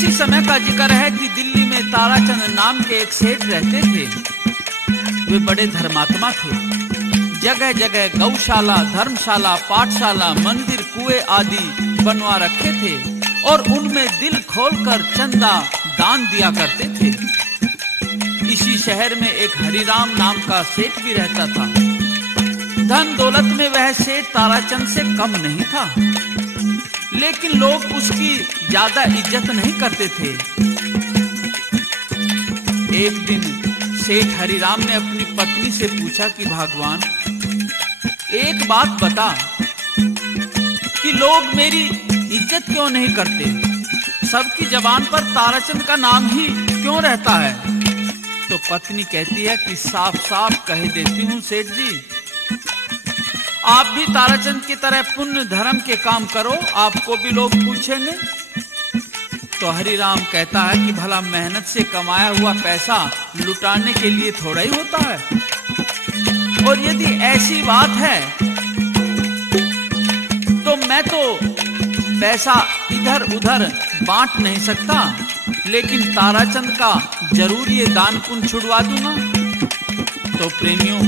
इसी समय का जिक्र है कि दिल्ली में ताराचंद नाम के एक सेठ रहते थे। वे बड़े धर्मात्मा थे। जगह जगह गौशाला, धर्मशाला, पाठशाला, मंदिर, कुएं आदि बनवा रखे थे और उनमें दिल खोलकर चंदा दान दिया करते थे। इसी शहर में एक हरिराम नाम का सेठ भी रहता था। धन दौलत में वह सेठ ताराचंद से कम नहीं था, लेकिन लोग उसकी ज्यादा इज्जत नहीं करते थे। एक दिन सेठ हरिराम ने अपनी पत्नी से पूछा कि भगवान, एक बात बता कि लोग मेरी इज्जत क्यों नहीं करते? सबकी जबान पर ताराचंद का नाम ही क्यों रहता है? तो पत्नी कहती है कि साफ साफ कह देती हूँ सेठ जी, आप भी ताराचंद की तरह पुण्य धर्म के काम करो, आपको भी लोग पूछेंगे। तो हरिराम कहता है कि भला मेहनत से कमाया हुआ पैसा लुटाने के लिए थोड़ा ही होता है, और यदि ऐसी बात है तो मैं तो पैसा इधर उधर बांट नहीं सकता, लेकिन ताराचंद का जरूर ये दान पुण्य छुड़वा दूंगा। तो प्रेमियों,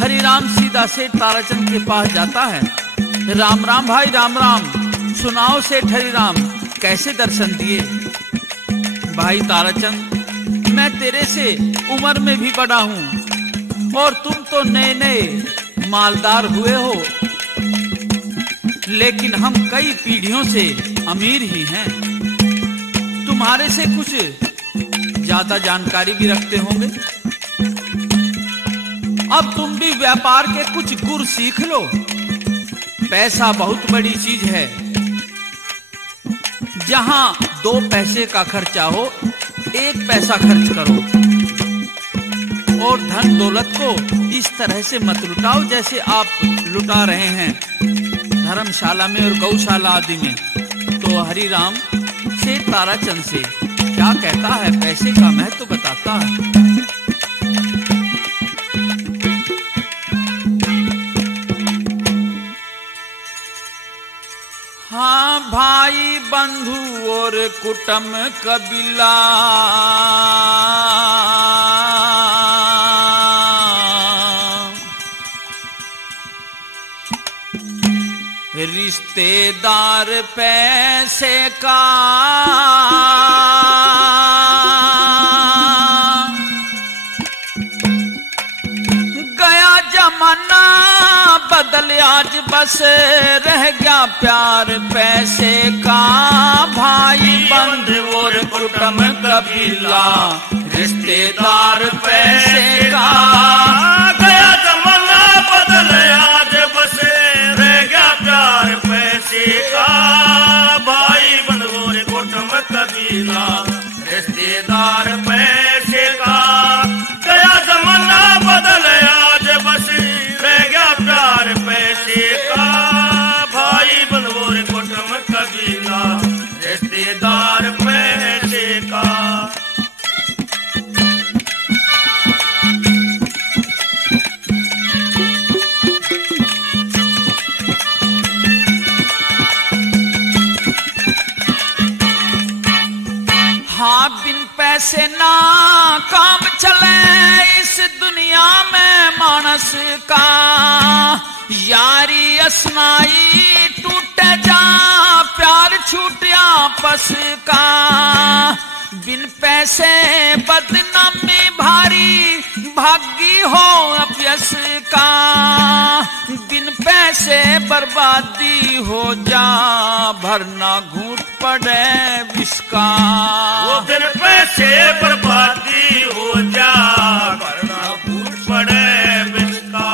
हरिराम सीधा सेठ ताराचंद के पास जाता है। राम राम भाई, राम राम। सुनाओ सेठ हरिराम, कैसे दर्शन दिए? भाई ताराचंद, मैं तेरे से उम्र में भी बड़ा हूँ और तुम तो नए नए मालदार हुए हो, लेकिन हम कई पीढ़ियों से अमीर ही हैं। तुम्हारे से कुछ ज्यादा जानकारी भी रखते होंगे। अब तुम भी व्यापार के कुछ गुर सीख लो। पैसा बहुत बड़ी चीज है। जहां 2 पैसे का खर्चा हो, 1 पैसा खर्च करो। और धन दौलत को इस तरह से मत लुटाओ जैसे आप लुटा रहे हैं धर्मशाला में और गौशाला आदि में। तो हरिराम सेठ ताराचंद से क्या कहता है, पैसे का महत्व बताता है। हाँ भाई, बंधु और कुटुंब कबीला, रिश्तेदार पैसे का गया जमाना बदल, आज बस रह गया प्यार पैसे का। भाई बंधु और कुटुंब कबीला, रिश्तेदार पैसे का गया जमाना बदल, आज बस रह गया प्यार पैसे का। भाई बंधु और कुटुंब कबीला, रिश्तेदार पैसे का गया जमाना बदल, आज बस रह गया प्यार पैसे का। भाई बंधु और कुटुंब कबीला, रिश्तेदार पैसे का। हाँ, बिन पैसे ना काम चले इस दुनिया में मानस का। यारी असनाई टूट जा, प्यार छूट आपस का। बिन पैसे बदनामी भारी, भागी हो अपयस का। बिन पैसे बर्बादी हो जा, भरना घूट पड़े विष का। वो बिन पैसे बर्बादी हो जा, भरना घूट पड़े विष का।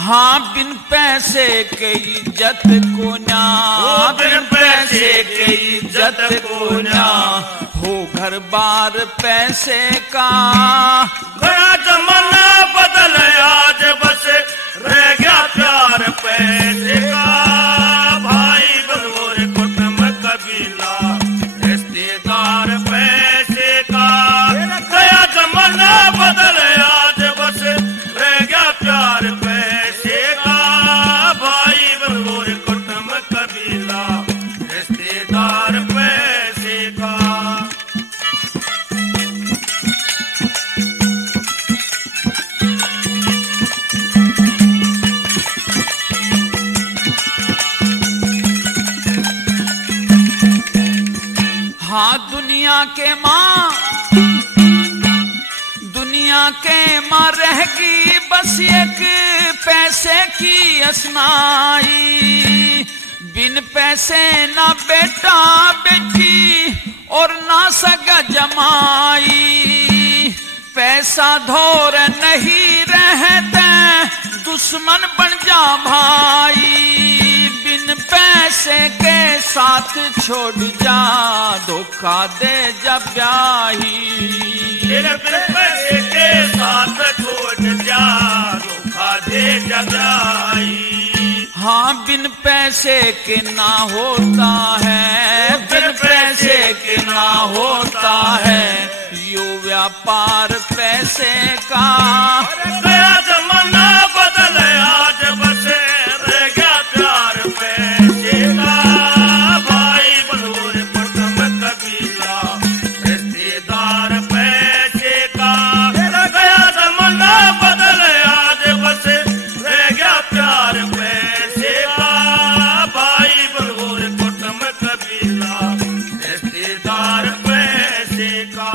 हाँ, बिन पैसे के इज्जत को ना, बिन पैसे के इज्जत को ना, हो घर बार पैसे का। गया जमाना बदल, आज बस रह गया प्यार पैसे का। भाई बंधु और कुटुंब कबीला, रिश्तेदार पैसे का गया जमाना बदल, आज बस रह गया प्यार पैसे का। भाई बंधु और कुटुंब कबीला, रिश्तेदार पैसे का। हाँ दुनिया के माँ रहेगी बस एक पैसे की असनाई। बिन पैसे ना बेटा बेटी और ना सगा जमाई। पैसा धोर नहीं रहते दुश्मन बन जा भाई। बिन पैसे के साथ छोड़ जा धोखा दे जा ब्याही। बिन पैसे के साथ छोड़ जा धोखा दे जा ब्याही। हाँ बिन पैसे के ना होता है, बिन पैसे के ना होता है यो व्यापार पैसे का। गया जमाना बदल आज बसे रह गया प्यार पैसे का। भाई बलूर पटम कबीला रिश्तेदार पैसे का। गया जमाना बदल आज बसे रह गया प्यार पैसे का। भाई बलूर पटम कबीला रिश्तेदार पैसे का।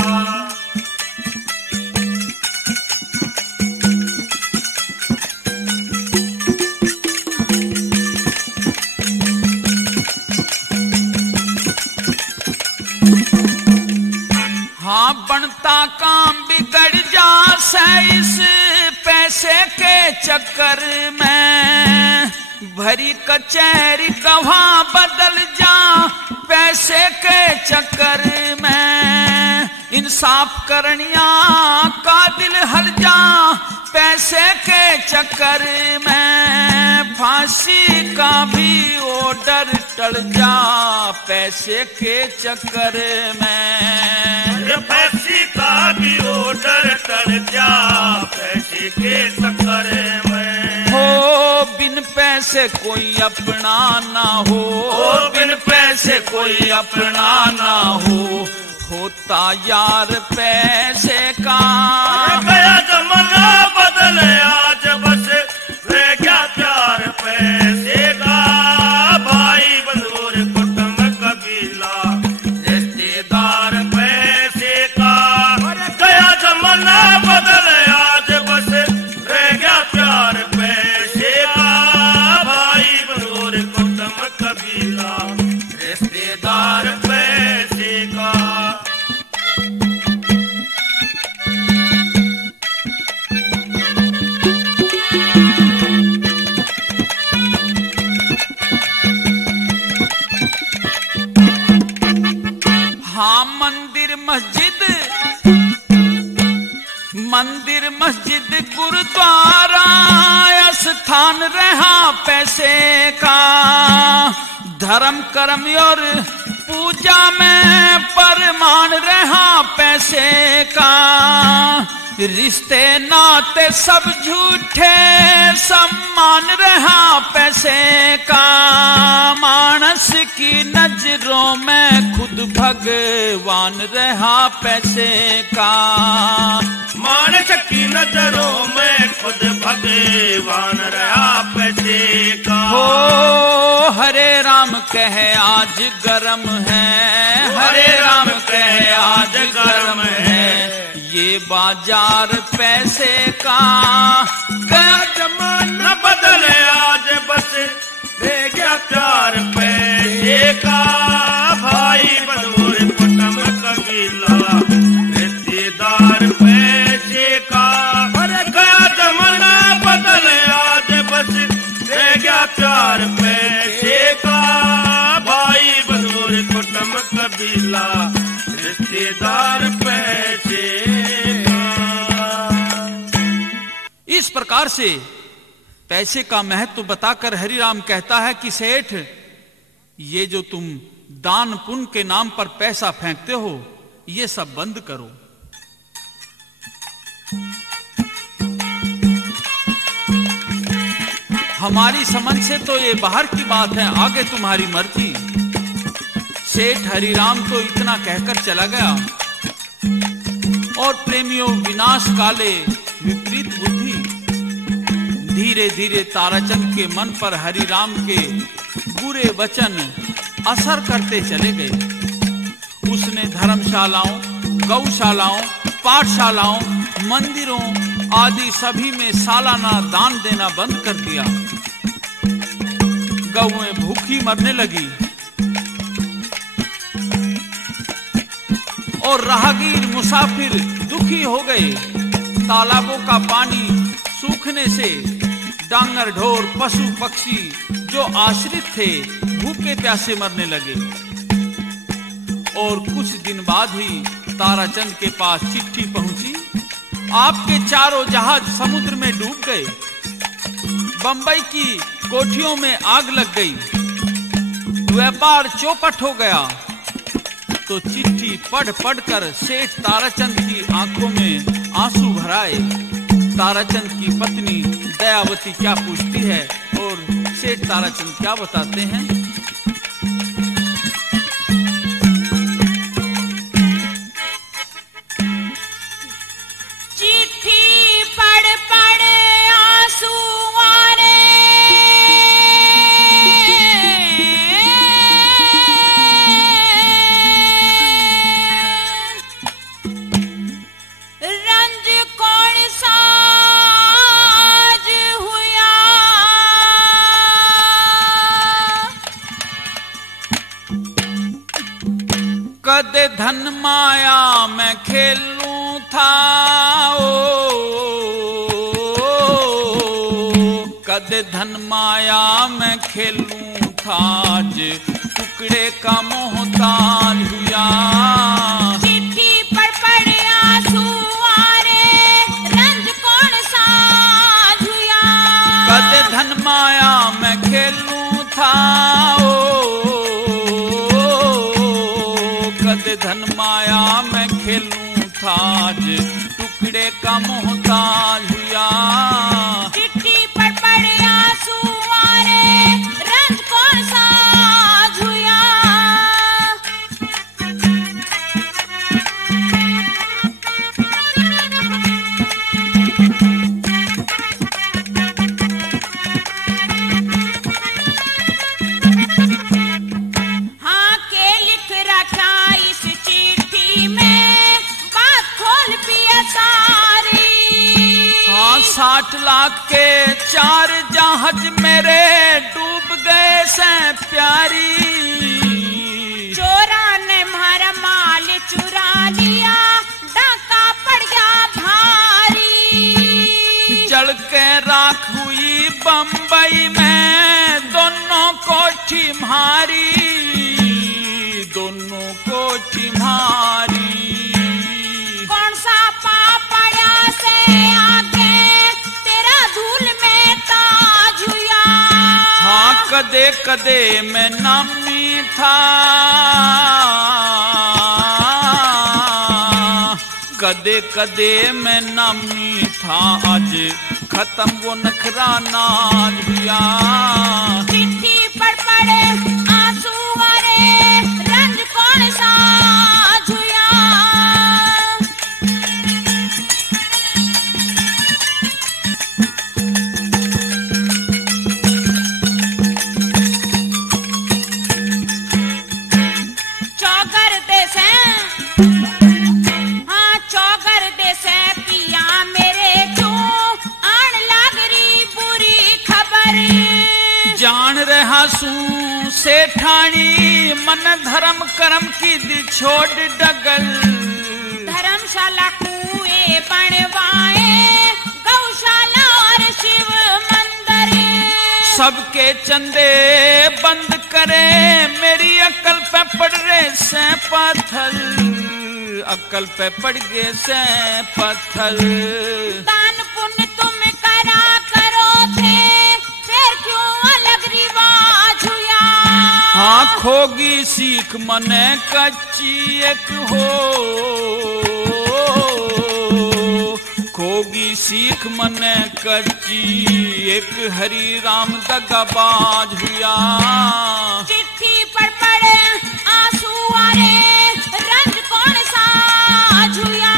हाँ बनता काम बिगड़ जा से इस पैसे के चक्कर में। भरी कचहरी गवाह बदल जा पैसे के चक्कर में। इंसाफ करनिया का दिल हल जा पैसे के चक्कर में। फांसी का भी ऑर्डर टल जा पैसे के चक्कर में। पैसे का भी ऑर्डर टल जा पैसे के चक्कर में। हो बिन पैसे कोई अपना ना हो, बिन पैसे कोई अपना ना हो। होता यार पैसे का। गया जमाना बदल आज बस रह गया प्यार पैसे का। भाई बंधुर कुटुंब कबीला रिश्तेदार पैसे का। गया जमाना बदल आज बस रह गया प्यार पैसे का। भाई बंधुर कुटुंब कबीला रिश्तेदार पैसे का। हाँ मंदिर मस्जिद गुरुद्वारा स्थान रहा पैसे का। धर्म कर्म और पूजा में परमान रहा पैसे का। रिश्ते नाते सब झूठे सम्मान रहा पैसे का। मानस की नजरों में खुद भगवान रहा पैसे का। मानस की नजरों में खुद भगवान रहा पैसे का। हो हरे राम कहे आज गरम है, हरे राम कहे आज गरम है ये बाजार पैसे का। गया जमाना बदले आज बस रह गया प्यार पैसे का। भाई बंधुर कुटुंब कबीला रिश्तेदार पैसे का। गया जमाना बदले आज बस रह गया प्यार पैसे का। भाई बंधुर कुटुंब कबीला रिश्तेदार पैसे का। इस प्रकार से पैसे का महत्व बताकर हरिराम कहता है कि सेठ ये जो तुम दान पुण्य के नाम पर पैसा फेंकते हो ये सब बंद करो। हमारी समझ से तो ये बाहर की बात है, आगे तुम्हारी मर्जी। सेठ हरिराम तो इतना कहकर चला गया और प्रेमियों विनाश काले विपरीत बुद्धि। धीरे धीरे ताराचंद के मन पर हरिराम के बुरे वचन असर करते चले गए। उसने धर्मशालाओं, गौशालाओं, पाठशालाओं, मंदिरों आदि सभी में सालाना दान देना बंद कर दिया। गौएं भूखी मरने लगी और राहगीर मुसाफिर दुखी हो गए। तालाबों का पानी सूखने से डांगर ढोर पशु पक्षी जो आश्रित थे भूखे प्यासे मरने लगे। और कुछ दिन बाद ही ताराचंद के पास चिट्ठी पहुंची, आपके चारों जहाज समुद्र में डूब गए, बंबई की कोठियों में आग लग गई, व्यापार चौपट हो गया। तो चिट्ठी पढ़ पढ़कर सेठ ताराचंद की आंखों में आंसू भराए। ताराचंद की पत्नी दयावती क्या पूछती है और सेठ ताराचंद क्या बताते हैं। चिट्ठी पढ़ पढ़ आंसू मारे, रंज कौन साज हुआ, कदे धन माया मैं खेलूं था, कदे धन माया मैं खेलूं था, आज टुकड़े का मोहताज हुआ। चिट्ठी पढ़ पढ़ आंसू मारे, रंज कौन साज हुआ, कदे धन माया मैं खेलूं था, कदे धन माया मैं खेलूं था, आज टुकड़े का मोहताज हुआ। चिट्ठी पढ़ पढ़ आंसू मारे, रंज कौन साज हुआ। हाँ के लिख रखा इस चिट्ठी में, बात खोल पिया सारी। हाँ 60 लाख के 4 जहाज मेरे डूब गए से प्यारी। चोरा ने हमारा माल चुरा लिया, डाका पड़ गया भारी। जल के राख हुई बंबई में दोनों कोठी मारी, दोनों कोठी मारी। कौन सा पापड़ा से आगे तेरा धूल में ताज हुआ। हाँ कदे कदे मैं नामी था, कदे कदे मैं नामी था, आज खत्म वो नखरा नाज हुआ। चिट्ठी पढ़ पढ़ आंसू भरे, रंज कौन साज हुआ। चौगर देसे, हाँ चौगर देसे पिया मेरे क्यों आन लाग रही बुरी खबर। जान रहा सू सेठानी मन धर्म कर्म की दी छोड़ डगल। धर्मशाला कुएं बनवाए, गौशाला और शिव मंदिर। सबके चंदे बंद करे, मेरी अकल पे पड़ रहे से पत्थर, अकल पे पड़ गए से पत्थर। दान पुण्य तुम करा करो थे, फिर क्यों अलग रिवाज हुआ। हाँ खोगी सीख मने कच्ची एक हो, खोगी सीख मने कच्ची एक, हरि राम दगाबाज हुआ। चिट्ठी पढ़ पढ़ आंसू आरे, रंज कौन साज हुआ।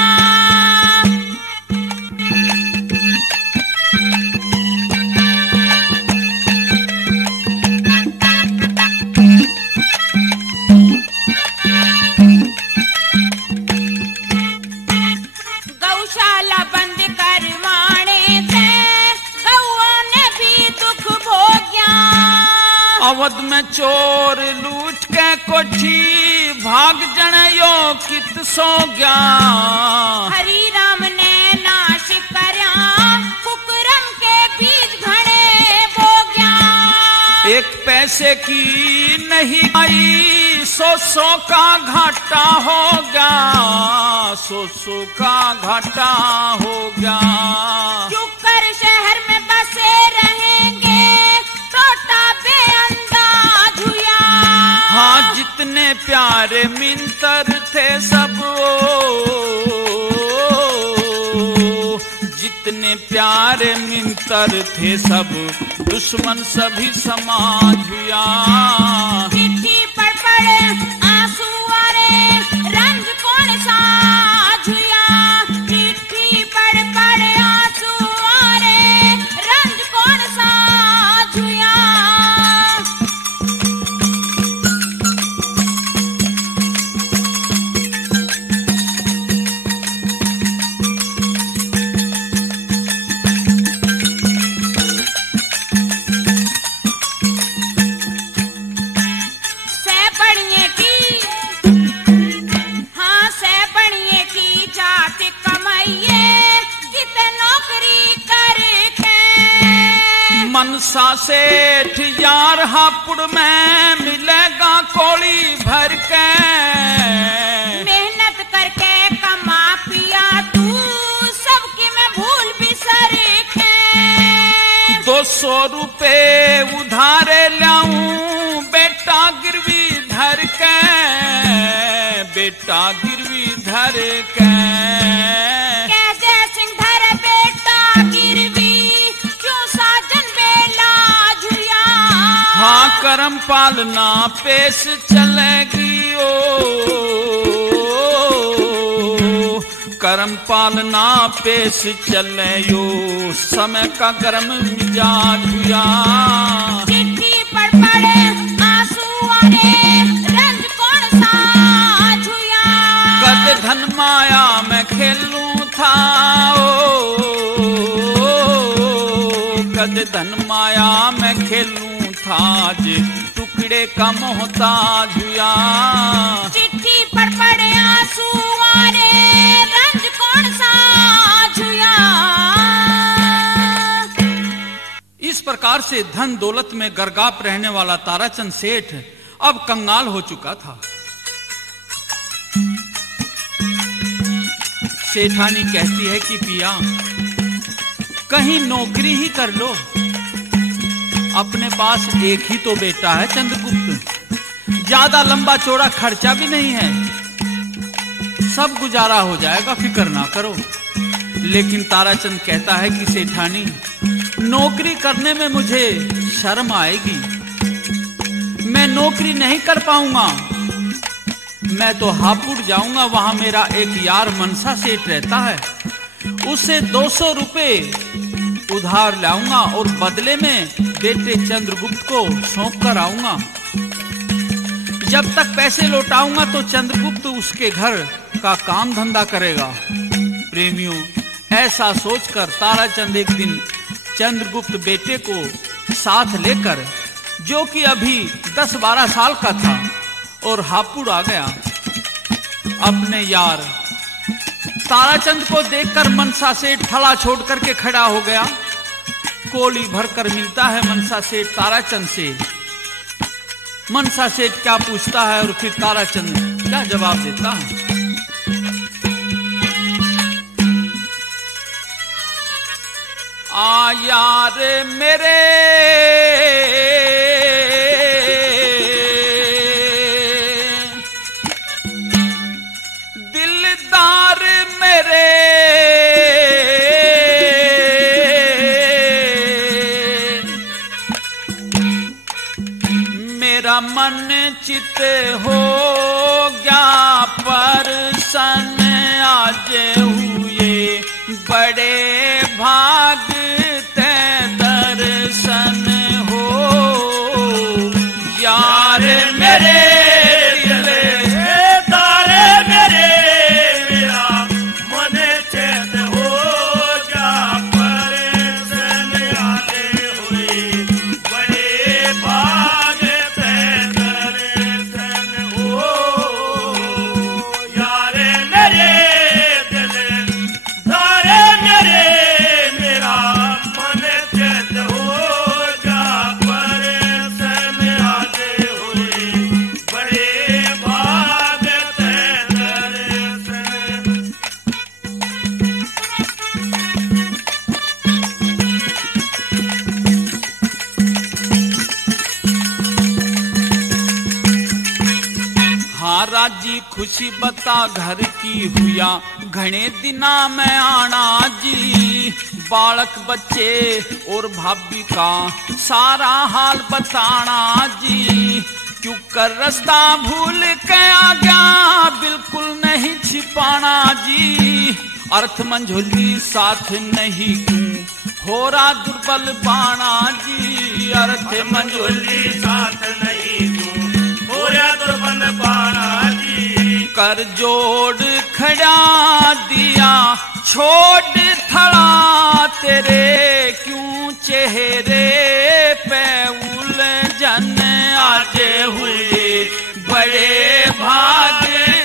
चोर लूट के कोठी भाग जन यो कित सो गया। हरि राम ने नाश करया कुकरम के बीज घड़े बो गया। एक पैसे की नहीं आई 100 का घाटा हो गया। 100 का घाटा हो गया। चुकर शहर में बसे रहेंगे टोटा बेअंदाज हुआ। हाँ जितने प्यारे मिंतर थे सब जितने प्यारे मिंतर थे सब दुश्मन सभी समाज हुआ। चिट्ठी पढ़ पढ़ आंसू आरे रंज कौन साझ हुआ। चिट्ठी पढ़ पढ़ आंसू आरे रंज कौन साझ हुआ। मनसा सेठ यार हापुड़ में मिलेगा कोड़ी भर के। मेहनत करके कमा पिया तू सबकी मैं भूल बिसर के। 200 रुपए उधारे लाऊं बेटा गिरवी धर के। बेटा गिरवी धर के। हाँ करम पालना पेश चलेगी ओ। करम पालना पेश चले यो समय का गर्म मिजाज हुआ। चिट्ठी पढ़ पढ़ आंसू आरे रंज कौन साझ हुआ। कद धन माया में खेलूं था कद धन माया में खेलूं आज टुकड़े का मोहताज हुआ। चिट्ठी पढ़ पढ़ आंसू आरे रंज कौन साझ हुआ। इस प्रकार से धन दौलत में गर्गाप रहने वाला ताराचंद सेठ अब कंगाल हो चुका था। सेठानी कहती है कि पिया कहीं नौकरी ही कर लो। अपने पास एक ही तो बेटा है चंद्रगुप्त। ज्यादा लंबा चौड़ा खर्चा भी नहीं है। सब गुजारा हो जाएगा फिक्र ना करो। लेकिन ताराचंद कहता है कि सेठानी नौकरी करने में मुझे शर्म आएगी। मैं नौकरी नहीं कर पाऊंगा। मैं तो हापुड़ जाऊंगा। वहां मेरा एक यार मनसा सेठ रहता है। उससे 200 रुपए उधार लाऊंगा और बदले में बेटे चंद्रगुप्त को सौंप कर आऊंगा। जब तक पैसे लौटाऊंगा तो चंद्रगुप्त उसके घर का काम धंधा करेगा। प्रेमियों ऐसा सोचकर ताराचंद एक दिन चंद्रगुप्त बेटे को साथ लेकर जो कि अभी 10-12 साल का था और हापुड़ आ गया। अपने यार ताराचंद को देखकर मनसा सेठ थड़ा छोड़ करके खड़ा हो गया। कोली भरकर मिलता है मनसा सेठ ताराचंद से। मनसा सेठ क्या पूछता है और फिर ताराचंद क्या जवाब देता है। आ यार मेरे दिलदार मेरे मेरा मन चित हो गया परसन आज हुए बड़े भाग ते दर्शन हो। यार मेरे दिलदार मेरे मेरा मन चित हो गया परसन आज हुए बड़े भाग ते राजी खुशी बता घर की हुआ, घने दिना में आना जी। बालक बच्चे और भाभी का सारा हाल बताना जी। क्यों कर रास्ता भूल के आ गया, बिल्कुल नहीं छिपाना जी। अर्थ मंझोली साथ नहीं क्यों हो रहा दुर्बल बाणा जी। अर्थ मंझोली साथ नहीं क्यों हो रहा दुर्बल बाणा जी। कर जोड़ खड़ा दिया छोड़ थड़ा तेरे, क्यों चेहरे पे उलझन आज हुए। बड़े भाग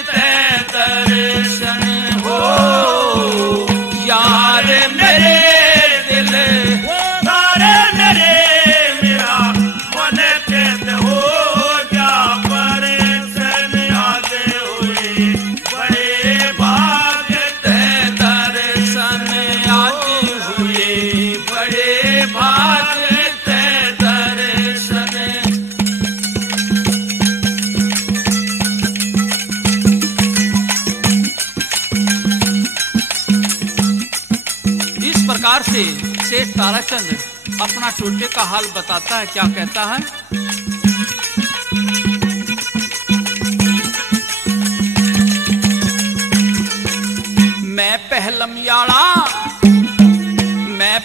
ते दर्शन हो यार मेरे दिल, तारे मेरे मेरा मन चेत हो जा परेशान आज हुए। बड़े भाग ते दर्शन आज हुए। बड़े भाग ते दर्शन। इस प्रकार से सेठ ताराचंद अपना टोटे का हाल बताता है। क्या कहता है? मैं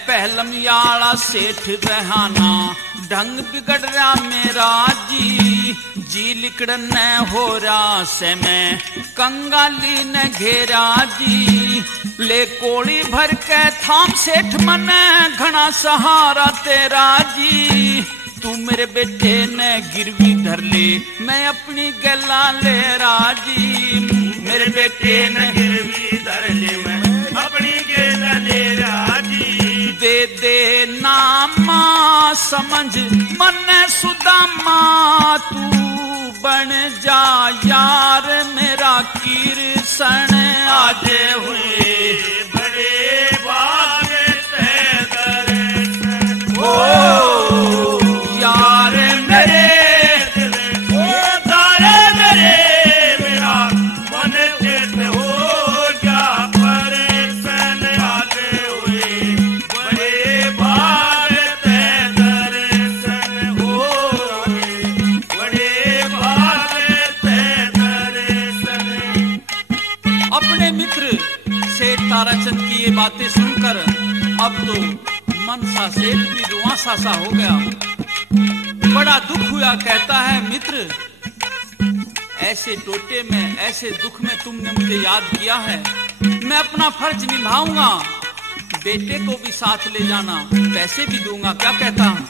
पहलम सेठ रहाना, ढंग बिगड़ रहा मेरा जी। जी लिकड़न हो रहा से मैं कंगाली न घेरा जी। ले कोड़ी भर के थाम सेठ मन, घना सहारा तेरा जी। तू मेरे बेटे ने गिरवी धर ले, मैं अपनी गला ले राजी। मेरे बेटे ने गिरवी धर ले, मैं अपनी गला ले राजी। दे दे नामा समझ मन सुदामा, तू बन जा यार मेरा किरसन आज हुए। बड़े भाग ते दर्शन ओ यार मेरे तारे मेरे मेरा मन चेत हो जा परेशान आज हुए। बड़े भाग ते दर्शन हो, बड़े भाग ते दर्शन। अपने मित्र सेठ ताराचंद की ये बातें सुनकर अब तो मनसा सेठ भी रुआ सासा हो गया। बड़ा दुख हुआ। कहता है मित्र, ऐसे टोटे में ऐसे दुख में तुमने मुझे याद किया है, मैं अपना फर्ज निभाऊंगा। बेटे को भी साथ ले जाना, पैसे भी दूंगा। क्या कहता हूं?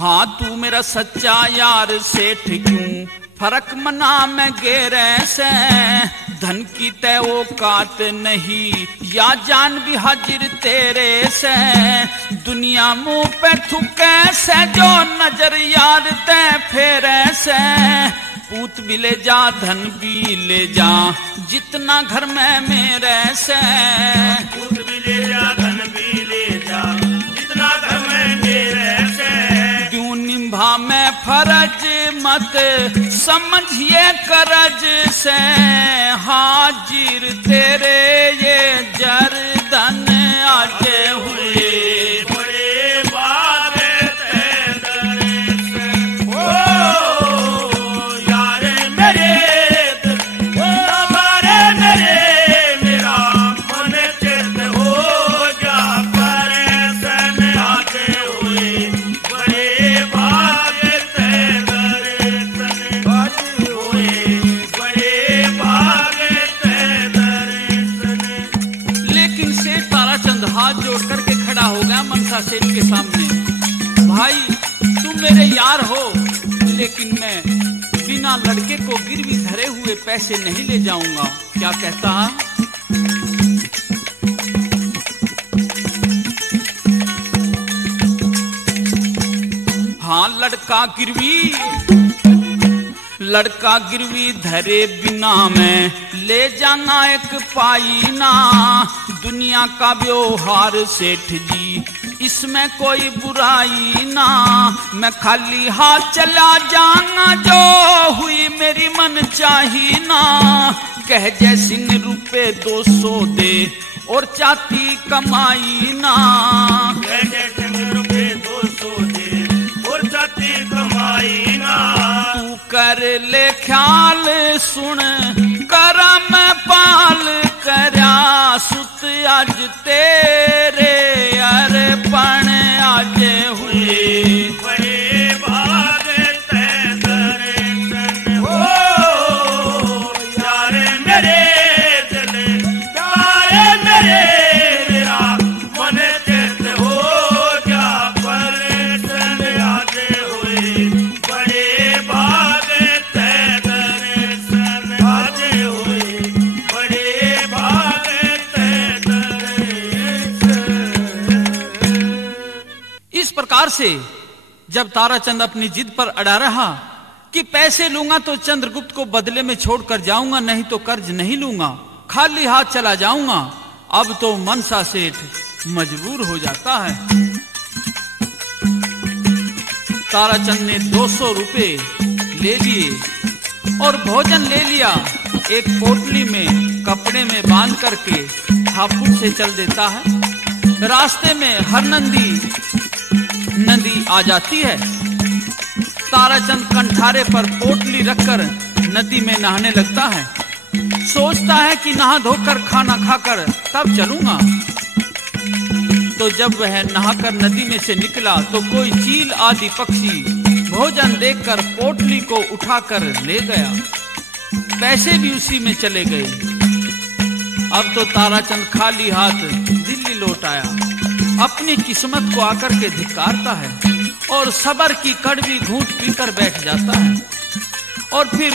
हाँ तू मेरा सच्चा यार सेठ क्यों फर्क मना में गेरे से। धन की तय औकात नहीं या जान भी हाजिर तेरे से। दुनिया मुंह पे थुके से जो नजर यार ते फेरे से। पूत भी ले जा धन भी ले जा जितना घर में मेरे से। पूत भी ले जा धन भी ले जा जितना घर में मेरे से। क्यों निभा में फर्ज मत समझिए करज से। हाजिर तेरे ये जरदन आज हुए। बड़े बाग ते दर्शन ओ यार मेरे तारे मेरे मेरा मन चेत हो जा परेशान आज हुए। बड़े बाग ते दर्शन आज हुए। बड़े बाग ते दर्शन। लेकिन सेठ ताराचंद हाथ जोड़ करके खड़ा हो गया मनसा सेठ के सामने। भाई तुम मेरे यार हो, लेकिन मैं बिना लड़के को गिरवी धरे हुए पैसे नहीं ले जाऊंगा। क्या कहता है? हाँ लड़का गिरवी धरे बिना मैं ले जाना एक पाई ना। दुनिया का व्यवहार सेठ जी इसमें कोई बुराई ना, मैं खाली हाथ चला जाऊंगा, जो हुई मेरी मन चाही ना। कह जय सिंह रुपए 200 दे और चाती कमाई ना। कह जय सिंह रुपए 200 दे और चाती कमाई ना। तू कर ले ख्याल सुन करम पाल करया, सुत आज तेरे अर्पण आज हुए। बड़े भाग ते दर्शन हो यारे मेरे दिल, यारे मेरे मन चित हो जा परसन आज हुए। बड़े भाग ते दर्शन आज हुए, बड़े भाग ते दर्शन। इस प्रकार से जब ताराचंद अपनी जिद पर अड़ा रहा कि पैसे लूंगा तो चंद्रगुप्त को बदले में छोड़कर जाऊंगा, नहीं तो कर्ज नहीं लूंगा, खाली हाथ चला जाऊंगा, अब तो मनसा सेठ मजबूर हो जाता है। ताराचंद ने 200 रुपए ले लिए और भोजन ले लिया, एक पोटली में कपड़े में बांध करके हापुड़ से चल देता है। रास्ते में हरनंदी नदी आ जाती है। ताराचंद कंठारे पर पोटली रखकर नदी में नहाने लगता है। सोचता है कि नहा धोकर खाना खाकर तब चलूंगा। तो जब वह नहाकर नदी में से निकला तो कोई चील आदि पक्षी भोजन देखकर पोटली को उठाकर ले गया, पैसे भी उसी में चले गए। अब तो ताराचंद खाली हाथ दिल्ली लौट आया, अपनी किस्मत को आकर के धिक्कारता है और सबर की कड़वी घूंट पीकर बैठ जाता है और फिर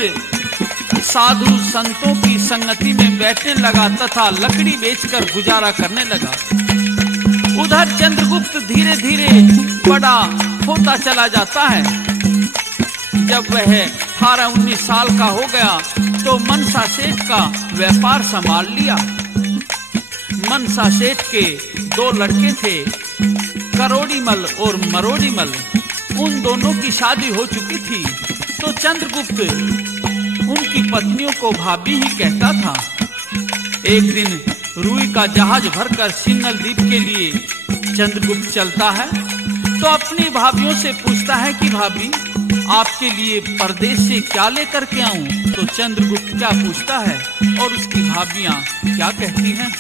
साधु संतों की संगति में बैठने लगा तथा लकड़ी बेचकर गुजारा करने लगा। उधर चंद्रगुप्त धीरे धीरे बड़ा होता चला जाता है। जब वह 18-19 साल का हो गया तो मनसा सेठ का व्यापार संभाल लिया। मनसा सेठ के 2 लड़के थे, करोड़ीमल और मरोड़ीमल। उन दोनों की शादी हो चुकी थी तो चंद्रगुप्त उनकी पत्नियों को भाभी ही कहता था। एक दिन रुई का जहाज भरकर सिंगल द्वीप के लिए चंद्रगुप्त चलता है तो अपनी भाभियों से पूछता है कि भाभी आपके लिए परदेश से क्या लेकर के आऊं। तो चंद्रगुप्त क्या पूछता है और उसकी भाभियां क्या कहती हैं।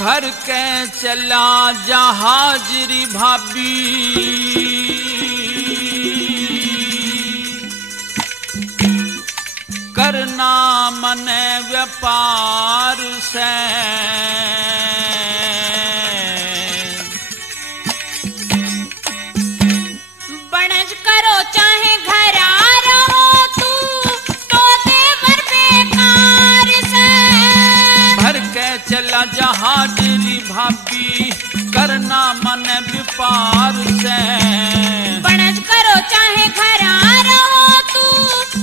भर के चला जहाज री भाभी, करना मन व्यापार से। बनज करो चाहे घर आ रहो तू, तो देवर बेकार से। भर के चला जहाज री भाभी, करना मन व्यापार से। बनज करो चाहे घर आ रहो तू,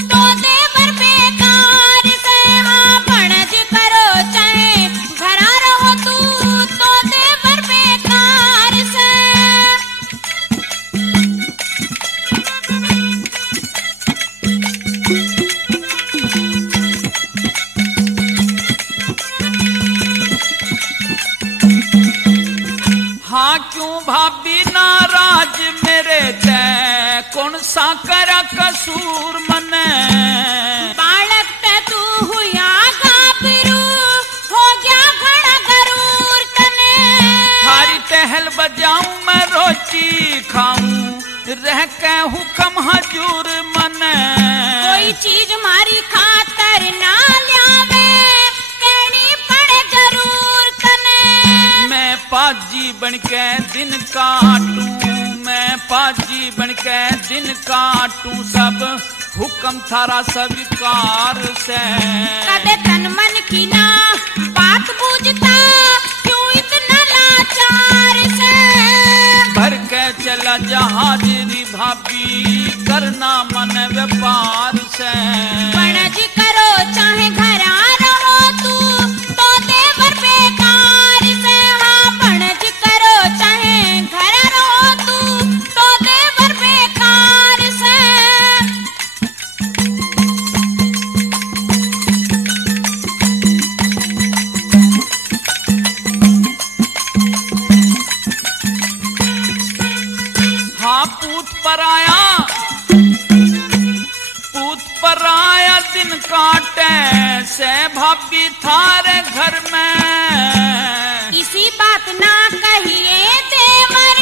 तो देवर बेकार से। हाँ बनज करो चाहे घर आ रहो तू, तो देवर बेकार से। हाँ क्यों भाभी नाराज मेरे ते, कौन सा करा कसूर मने। बालक ते तू हुआ गाभरू, हो गया घड़ा गरूर तने। थारी टहल बजाऊं मैं रोटी खाऊं, रह के हुक्म हजूर मने। कोई चीज मारी खातर ना ल्यावे, कहनी पड़े जरूर तने। मैं पाजी बनके दिन काटूं, मैं पाजी बनके दिन काटूं, सब हुक्म थारा स्वीकार से। कदे तन मन की ना बात बूझता, क्यों इतना लाचार से। भर के चला जहाज री भाभी, करना मन व्यापार से। बनज करो चाहे घर आ रहो तू, पराया दिन काटे से भाभी थारे घर में। इसी बात ना कहिए देवर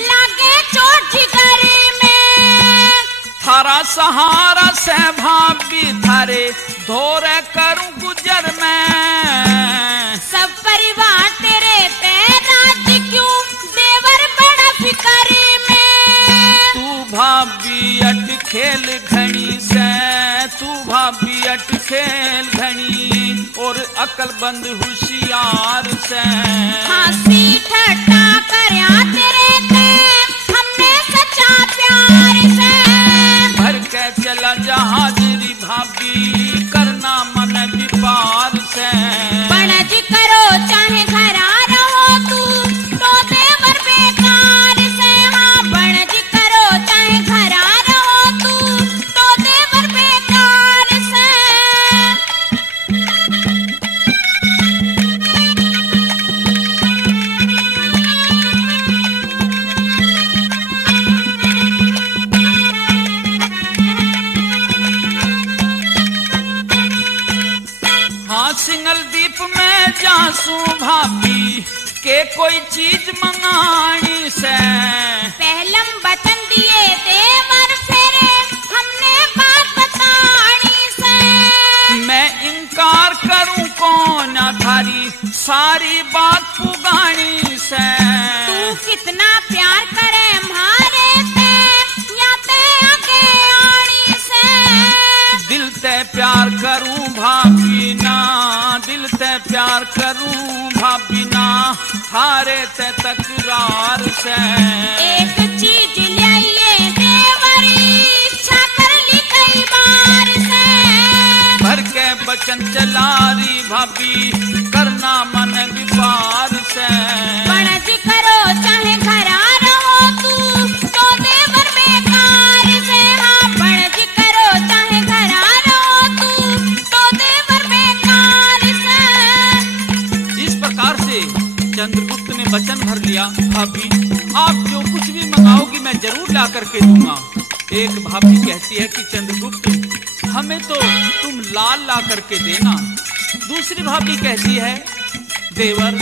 लागे चोट जिगर में। थारा सहारा से भाभी थारे धोरे करूं गुजर में। सब परिवार तेरे पे राज क्यों देवर बड़ा फिकर में। तू भाभी अट खेल घनी से, तू भाभी अट खेल घनी और अक्लमंद होशियार से। हंसी ठट्टा करया तेरे ते हमने सच्चा प्यार से। भर के चला जहाजरी भाभी करना मन विपार से। बनज करो चाहे घरा रहो तू तो देवर बेकार से। हाँ बनज करो चाहे घरा रहो तू तो देवर बेकार से। हाँ सिंगल दीप में जासू भाभी के कोई चीज मंगानी से। पहलम बचन दिए देवर फेरे हमने बात बतानी से। मैं इनकार करूं कौन थारी सारी बात पुगानी से। तू कितना प्यार करे हमारे ते या ते आगे आनी से। दिल ते प्यार करूं भाभी ना, दिल ते प्यार करूं भाभी ना थारे ते तकरार से। एक चीज लाइए देवरी इच्छा कर ली कई बार से। भर के बचन चलारी भाभी करना मन विपार से। बनज करो चाहे घरा रहो तू तो देवर बेकार से। हाँ बनज करो चाहे घरा रहो तू तो देवर बेकार से। इस प्रकार से चंद्रगुप्त ने वचन भर लिया, भाभी आप जो कुछ भी मंगाओगी मैं जरूर ला करके दूंगा। एक भाभी कहती है कि चंद्रगुप्त हमें तो तुम लाल ला करके देना। दूसरी भाभी कहती है देवर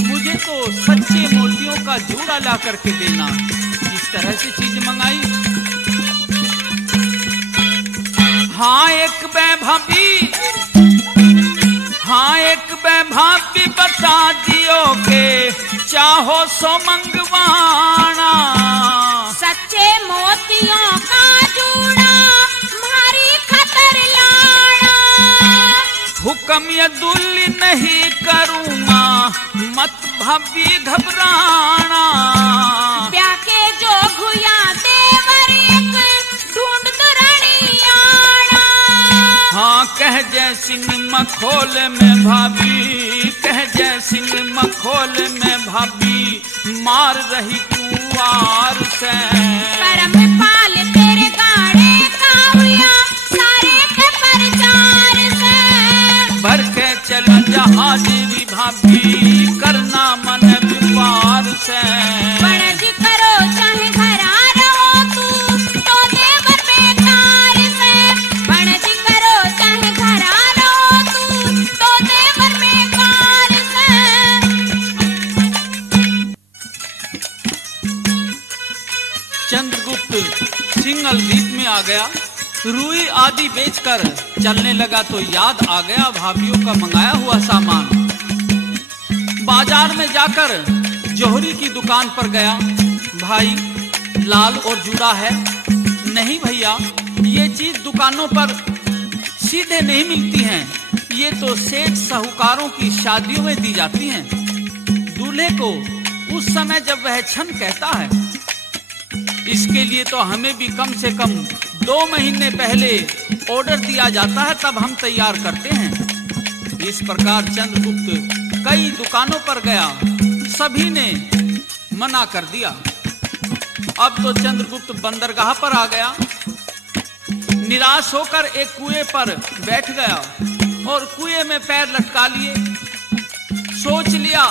मुझे तो सच्चे मोतियों का जूड़ा ला करके देना। इस तरह से चीज मंगाई। हाँ एक भाभी, हाँ एक भाभी बता दियो के चाहो सो मंगवाना। सच्चे मोतियों का जूड़ा मारी खतर लाना। हुक्म ये दुल्ली नहीं करूँगा मत भाभी घबराना। ब्याह के जो घुया देवर एक ढूंढ दुरानी आना। हाँ कह जय सिंह मखोल में भाभी, कह जय सिंह मखोल में भाभी मार रही कुआर से। परम पाल तेरे गाड़े काहुया सारे के प्रचार से। भर के चल जहाजरी भाभी करना मन विपार से। बनज करो चाहे घरा रहो तू तो देवर बेकार से। बनज करो चाहे घरा रहो तू तो देवर बेकार से। चंद्रगुप्त सिंगल द्वीप में आ गया। रुई आदि बेचकर चलने लगा तो याद आ गया भाभीयों का मंगाया हुआ सामान। बाजार में जाकर जौहरी की दुकान पर गया। भाई लाल और जूड़ा है? नहीं भैया ये चीज दुकानों पर सीधे नहीं मिलती हैं, ये तो सेठ साहूकारों की शादियों में दी जाती हैं। दूल्हे को उस समय जब वह क्षण कहता है, इसके लिए तो हमें भी कम से कम 2 महीने पहले ऑर्डर दिया जाता है, तब हम तैयार करते हैं। इस प्रकार चंद्रगुप्त कई दुकानों पर गया, सभी ने मना कर दिया। अब तो चंद्रगुप्त बंदरगाह पर आ गया। निराश होकर एक कुएं पर बैठ गया और कुएं में पैर लटका लिए। सोच लिया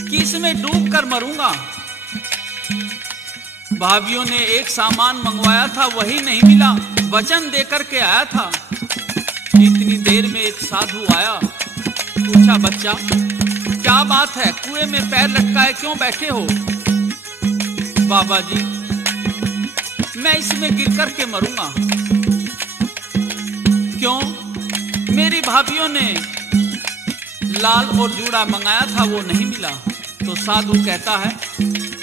कि इसमें डूबकर मरूंगा। भाभीियों ने एक सामान मंगवाया था, वही नहीं मिला, वचन देकर के आया था। इतनी देर में एक साधु आया, पूछा, बच्चा क्या बात है, कुएं में पैर लटकाए क्यों बैठे हो? बाबा जी, मैं इसमें गिर कर के मरूंगा। क्यों? मेरी भाभीियों ने लाल और जूड़ा मंगाया था, वो नहीं मिला। तो साधु कहता है,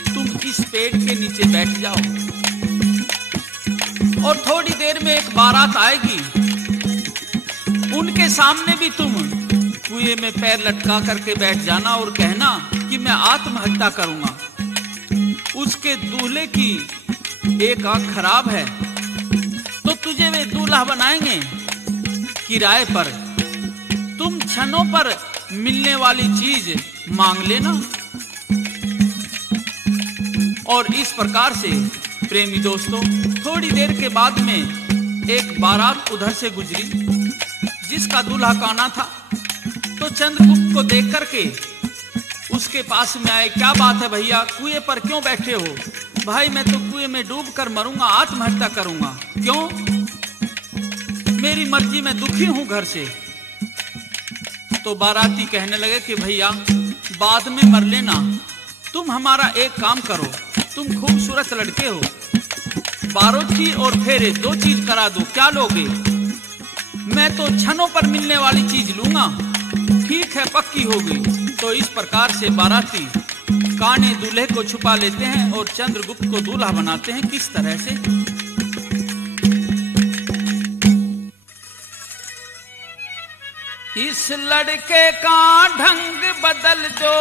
तुम इस पेड़ के नीचे बैठ जाओ और थोड़ी देर में एक बारात आएगी, उनके सामने भी तुम कुएं में पैर लटका करके बैठ जाना और कहना कि मैं आत्महत्या करूंगा। उसके दूल्हे की एक आंख खराब है तो तुझे वे दूल्हा बनाएंगे किराए पर। तुम क्षणों पर मिलने वाली चीज मांग लेना। और इस प्रकार से प्रेमी दोस्तों, थोड़ी देर के बाद में एक बारात उधर से गुजरी जिसका दूल्हा काना था। तो चंद्रगुप्त को देख करके उसके पास में आए, क्या बात है भैया, कुएं पर क्यों बैठे हो? भाई मैं तो कुएं में डूब कर मरूंगा, आत्महत्या करूंगा। क्यों? मेरी मर्जी, मैं दुखी हूं घर से। तो बाराती कहने लगे कि भैया बाद में मर लेना, तुम हमारा एक काम करो, तुम खूबसूरत लड़के हो, बारोची और फेरे दो चीज करा दो, क्या लोगे? मैं तो क्षणों पर मिलने वाली चीज लूंगा। ठीक है, पक्की हो गई। तो इस प्रकार से बाराती काने दूल्हे को छुपा लेते हैं और चंद्रगुप्त को दूल्हा बनाते हैं। किस तरह से? इस लड़के का ढंग बदल दो,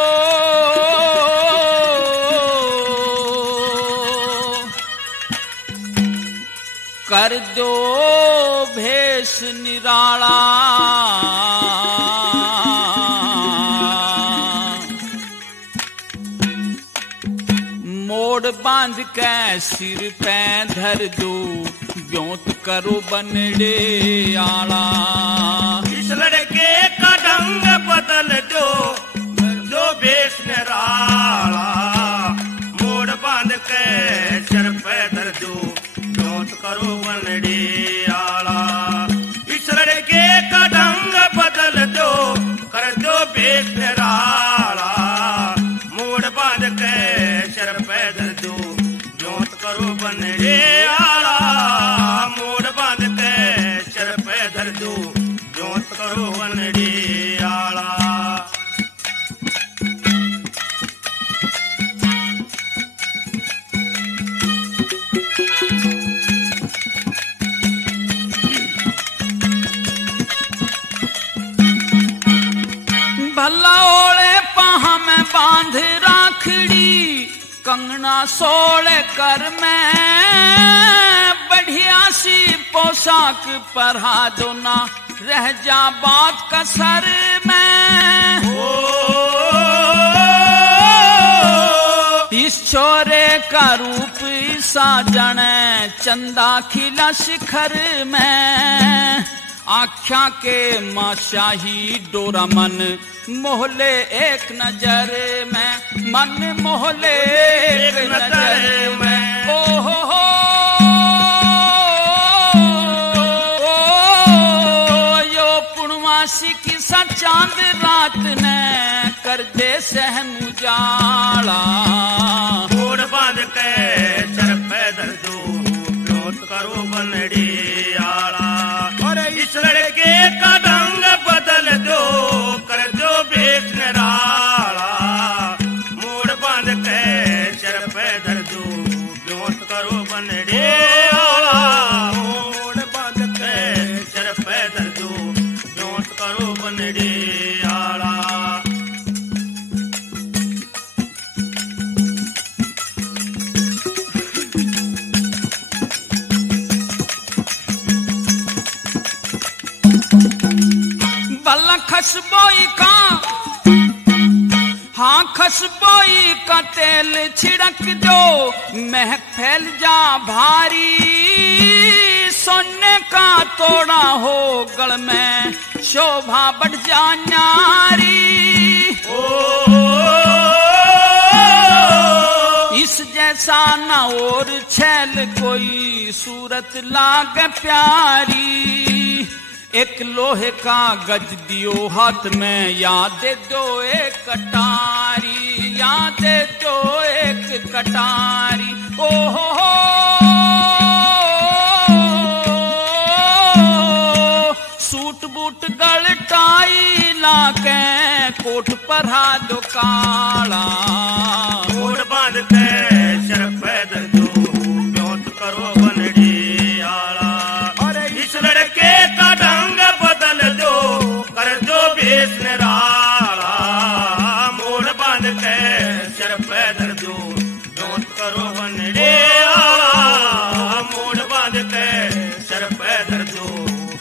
कर दो भेष निराला, मोड़ बांध के सिर पे धर दो, ब्योंत करो बनड़े आला। इस लड़के का ढंग बदल दो, जो भेष निराला, मोड़ बांध के सिर पे धर दो, ब्योंत करो बनड़े आला। इस लड़के का ढंग बदल दो, कर दो भेष निराला, मोड़ बांध के सिर पे धर दो, ब्योंत करो बनड़े आला, मोड़ बांध के सिर पे धर दो, ब्योंत करो बनड़े आला। भला ओले पाहा में बांध राखड़ी, कंगना सोले कर मैं, बढ़िया सी पोशाक पहरा दो ना, रह जा बात कसर में। इस छोरे का रूप साजने, चंदा खिला शिखर में, आख्या के माँ शाही डोरा मन, मोहले एक नजर में, मन मोहले एक नजर में। ओ हो यो पूर्णमासी की सा चांद रात ने, कर दे सहम उजाला। मोड़ बांध के सर पे धर दो, ब्योंत करो बनड़ी आला। इस लड़के का ढंग बदल दो, कर दो भेष निराला, मोड़ बांध के सर पे धर दो, ब्योंत करो बनड़ी आला, मोड़ बांध के सर पे धर दो, ब्योंत करो बनड़ी आला। खसबोई का, हाँ खसबोई का तेल छिड़क दो, महक फैल जा भारी, सोने का तोड़ा हो गल में, शोभा बढ़ जा न्यारी। इस जैसा न और छैल कोई सूरत लागे प्यारी। एक लोहे का गज दियो हाथ में, याद दो एक कटारी, याद दो एक कटारी। ओ हो सूट बूट गल टाई लाके कोट पर हाथ काला। मोड़ बांध के सर पैदल दो ब्योत करो बनड़ी आला। अरे इस लड़के का ढंग बदल दो, कर दो भेष निराला। मोड़ बांध के सर पैदल दो ब्योत करो बनड़ी आला। मोड़ बांध के सर पैदल दो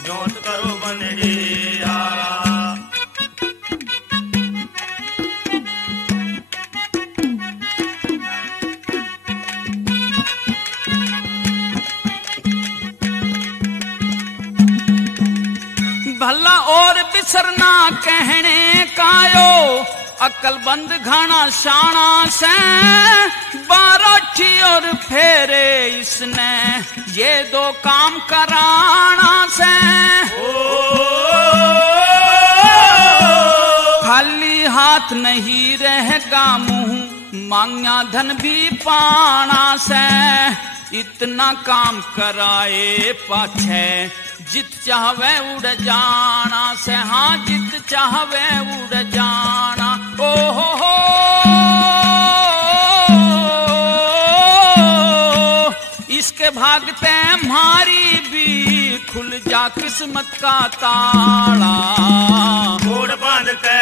ब्योत करो बनड़ी आला। भला और बिसरना कहने कायो, अक्लबंद घाना शाना से। बाराठी और फेरे इसने ये दो काम कराना से। खाली हाथ नहीं रहेगा मुंह मांगा धन भी पाना से। इतना काम कराए पाछे जित चाहवे उड़ जाना से। हाँ जित चाहवे उड़ जाना। ओ हो इसके भागते हमारी भी खुल जा किस्मत का ताला। मोड़ बांध के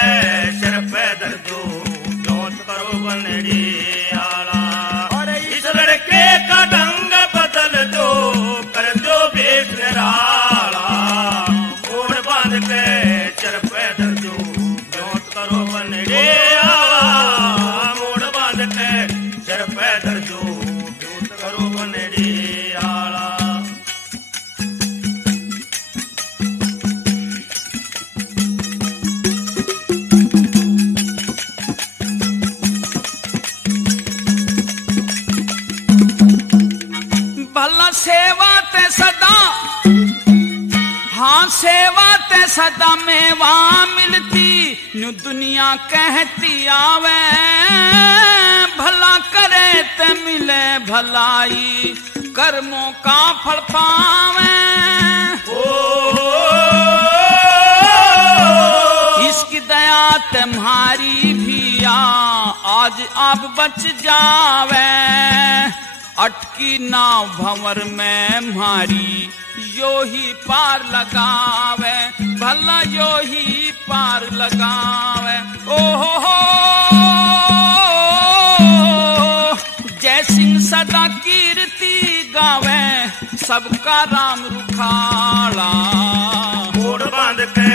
सर पैदल दो ब्योत करो बनड़ी आला। अरे इस लड़के का ढंग बदल दो, कर दो भेष निराला। मोड़ बांध के सर पैदल दो ब्योत करो बनड़ी आला। मोड़ बांध के सर पैदल दो ब्योत करो बनड़ी आला। भला सेवा ते सदा, हाँ सेवा ते सदा मेवा मिलती। न्यू दुनिया कहती आवे, भला करे ते मिले भलाई, कर्मों का फल पावे। इसकी दया तुम्हारी भी आज आप बच जावे। अटकी नाव भंवर में मारी यो ही पार लगावे, भला यो ही पार लगावे। ओ हो जय सिंह सदा कीर्ति गावे, सबका राम रुखाला। मोड़ बांध के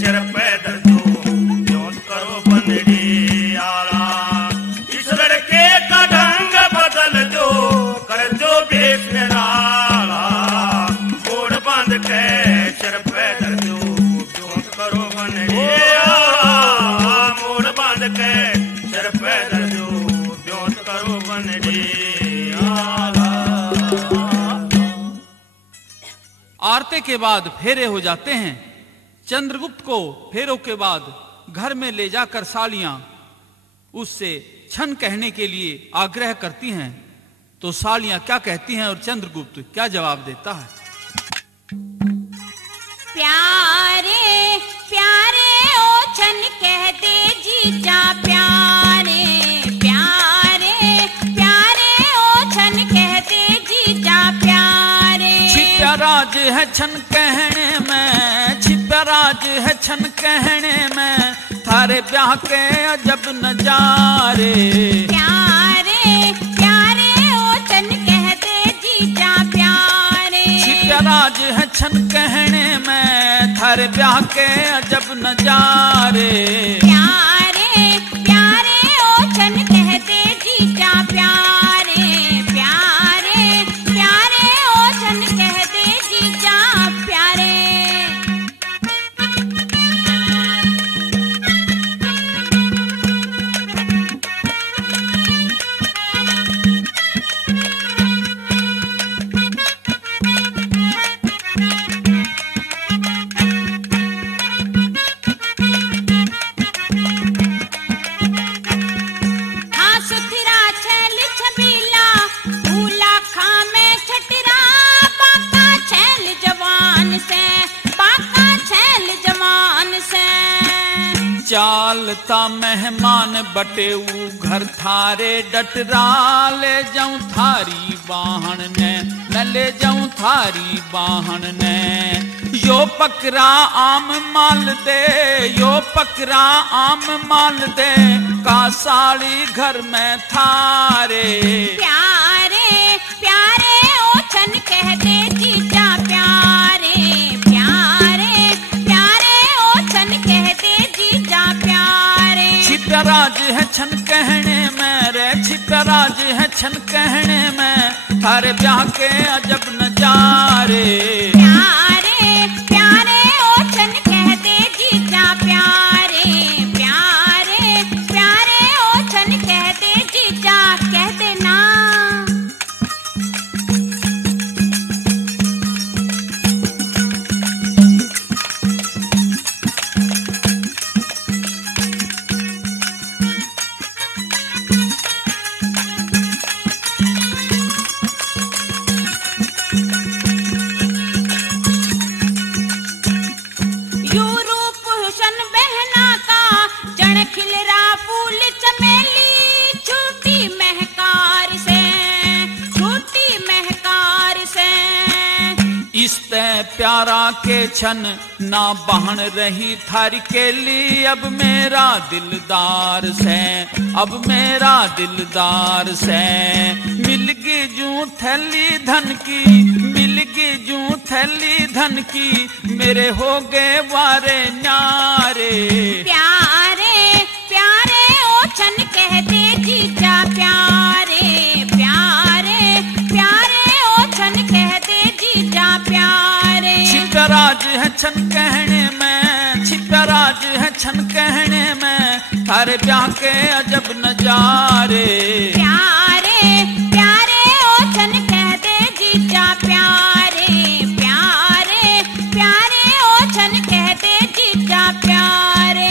सिर पैदल दो ब्योत करो बनड़ी आला। इस लड़के का ढंग बदल दो, कर दो भेष निराला। मोड़ बांध के सिर पैदल दो ब्योत करो बनड़ी आला। मोड़ बांध के सिर पैदल दो ब्योत करो बनड़ी आला। आरते के बाद फेरे हो जाते हैं। चंद्रगुप्त को फेरों के बाद घर में ले जाकर सालियां उससे क्षण कहने के लिए आग्रह करती हैं। तो सालियां क्या कहती हैं और चंद्रगुप्त क्या जवाब देता है? प्यारे प्यारे ओ छन कह दे जीजा प्यारे। प्यारे प्यारे ओ छन कह दे जीजा प्यारे। छिपा राज है छन कहने में, छिपा राज है छन कहने में, थारे ब्याह के अजब नजारे। प्यारे प्यारे ओ छन कह दे जीजा प्यारे। छिपा राज है छन कहने में, थारे ब्याह के अजब नजारे। प्यारे प्यारे ओ छन कह दे जीजा प्यारे। प्यारे प्यारे ओ छन कह दे जीजा प्यारे। चालता मेहमान बटेऊ घर थारे डटरा ले जाऊं थारी बाहन ने मैं ले जाऊं थारी बाहन ने यो पकड़ा आम माल दे यो पकड़ा आम माल दे का साड़ी घर में थारे प्यारे प्यारे ओछन कह दे जीजा प्यारे प्यारे प्यारे ओछन कह दे जीजा प्यारे छिपराज है छन कहने में रे छिपराज है छन कहने में थारे ब्याह के अजब नजारे प्यारे प्यारे ओछन कह दे जीजा प्यारे प्यारे प्यारे ओछन कह दे जीजा कह देना प्यारा के छन ना बहन रही थारी केली अब मेरा दिलदार से अब मेरा दिलदार से मिलगी जूं थैली धन की मिलगी जूं थैली धन की मेरे हो गए वारे न्यारे प्यारे प्यारे ओछन कह दे जीजा प्यारे प्यारे प्यारे ओछन कह दे जीजा प्यारे छिपराज है छन कहने में छिपराज है छन कहने में थारे ब्याह के अजब नजारे प्यारे प्यारे ओछन कह दे जीजा प्यारे प्यारे प्यारे ओछन कह दे जीजा प्यारे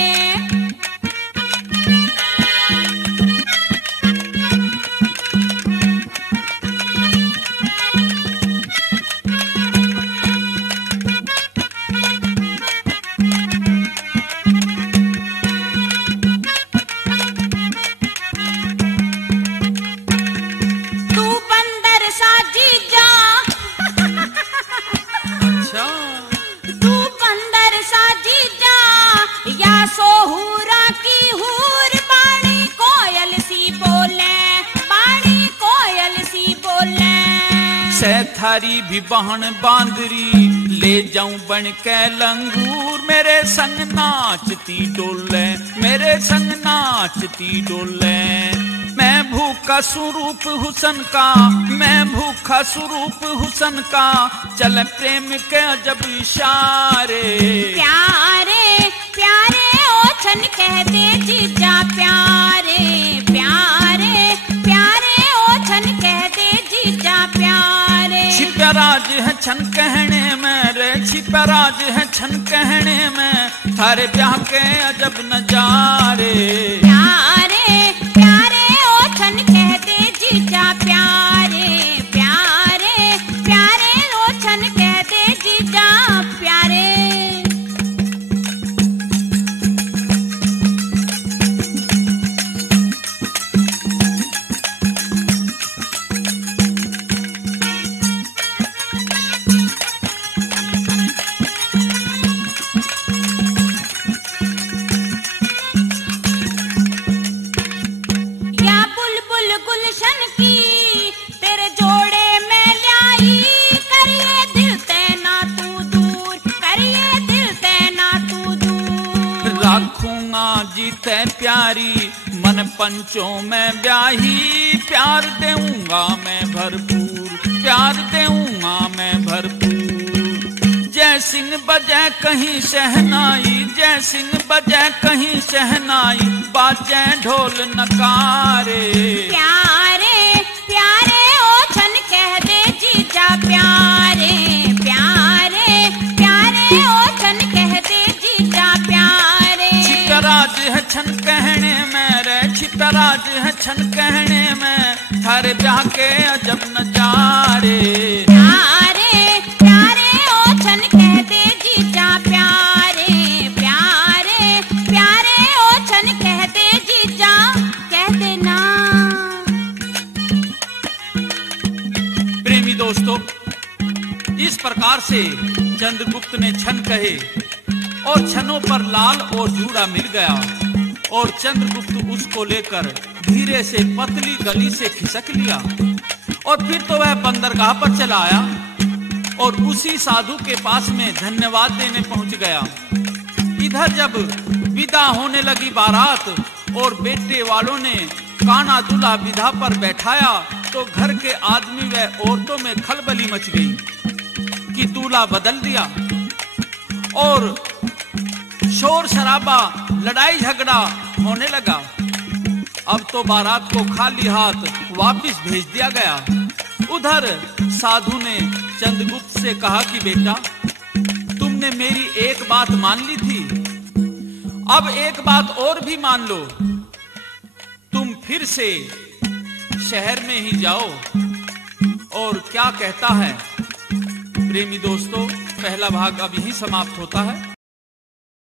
थारी भी बहन बांदरी ले जाऊं बन के लंगूर मेरे संग नाचती डोले मेरे संग नाचती डोले मैं भूखा स्वरूप हुसन का मैं भूखा स्वरूप हुसन का चल प्रेम के अजब इशारे प्यारे प्यारे ओछन कह दे जीजा प्यारे प्यारे प्यारे ओछन कह दे जीजा प्यारे छिपराज है छन कहने में रे छिपराज है छन कहने में थारे ब्याह के अजब नजारे प्यारे प्यारे ओछन कह दे जीजा प्यारे प्यारे प्यारे ओछन कह दे जीजा प्यारे जीते प्यारी मन पंचों में ब्याही प्यार देऊंगा मैं भरपूर प्यार देऊंगा मैं भरपूर जय सिंह बजे कहीं शहनाई जय सिंह बजे कहीं शहनाई बाजे ढोल नकारे प्यारे प्यारे ओछन कह दे जीजा प्यारे प्यारे प्यारे ओछन कह दे जीजा प्यारे छिपराज है छन कहने में रे छिपराज है छन कहने में थारे ब्याह के अजब नजारे प्यारे प्यारे ओछन कह दे जीजा प्यारे प्यारे प्यारे इस प्रकार से चंद्रगुप्त ने क्षण कहे और क्षणों पर लाल और जूड़ा मिल गया और चंद्रगुप्त उसको लेकर धीरे से पतली गली से खिसक लिया और फिर तो वह बंदरगाह पर चला आया और उसी साधु के पास में धन्यवाद देने पहुंच गया। इधर जब विदा होने लगी बारात और बेटे वालों ने काना दूल्हा विदा पर बैठाया तो घर के आदमी व औरतों में खलबली मच गई कि दूल्हा बदल दिया और शोर शराबा लड़ाई झगड़ा होने लगा। अब तो बारात को खाली हाथ वापस भेज दिया गया। उधर साधु ने चंद्रगुप्त से कहा कि बेटा, तुमने मेरी एक बात मान ली थी, अब एक बात और भी मान लो, तुम फिर से शहर में ही जाओ। और क्या कहता है प्रेमी दोस्तों, पहला भाग अब यहीं समाप्त होता है।